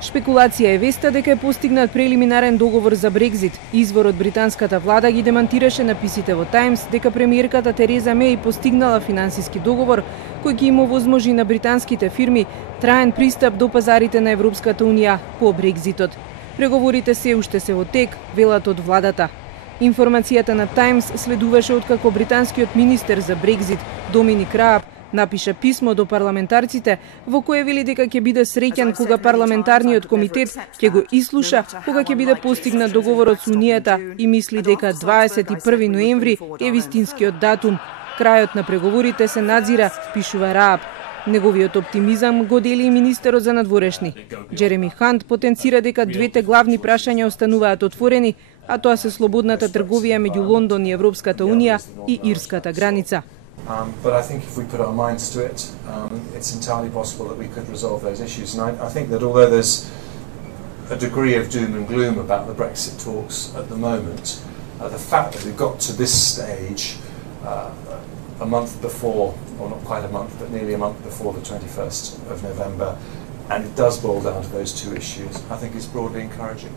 Шпекулација е веста дека е постигнат прелиминарен договор за Брекзит. Извор од британската влада ги демантираше написите во Таймс дека премиерката Тереза Меј постигнала финансиски договор кој ќе им овозможи на британските фирми траен пристап до пазарите на Европската унија по Брекзитот. Преговорите се уште се во тек, велат од владата. Информацијата на Таймс следуваше откако британскиот министер за Брекзит Доминик Рааб напиша писмо до парламентарците во кое вели дека ќе биде среќен кога парламентарниот комитет ќе го ислуша кога ќе биде постигнат договорот со Унијата и мисли дека 21 ноември е вистинскиот датум. Крајот на преговорите се надзира, пишува Рааб. Неговиот оптимизам го дели и министерот за надворешни. Джереми Хант потенцира дека двете главни прашања остануваат отворени, а тоа се слободната трговија меѓу Лондон и Европската унија и ирската граница. But I think if we put our minds to it, it's entirely possible that we could resolve those issues. And I think that although there's a degree of doom and gloom about the Brexit talks at the moment, the fact that we've got to this stage a month before, or not quite a month, but nearly a month before the 21st of November, and it does boil down to those two issues, I think is broadly encouraging.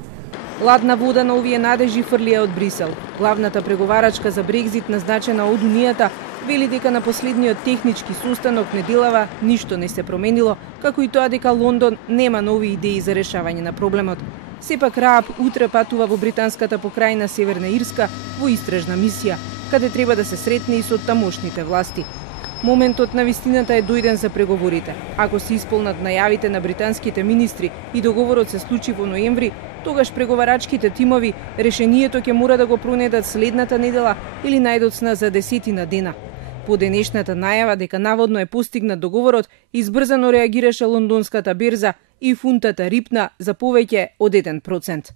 Ладна вода на овие надежи фрлија од Брисел. Главната преговарачка за Брекзит, назначена од Унијата, вели дека на последниот технички состанок неделава ништо не се променило, како и тоа дека Лондон нема нови идеи за решавање на проблемот. Сепак Рааб утре патува во британската покрајна Северна Ирска во истражна мисија, каде треба да се сретне и со тамошните власти. Моментот на вистината е дојден за преговорите. Ако се исполнат најавите на британските министри и договорот се случи во ноември, тогаш преговарачките тимови решението ќе мора да го пронедат следната недела или најдоцна за 10 дена. По денешната најава дека наводно е постигнат договорот, избрзано реагираше лондонската берза и фунтата рипна за повеќе од 1%.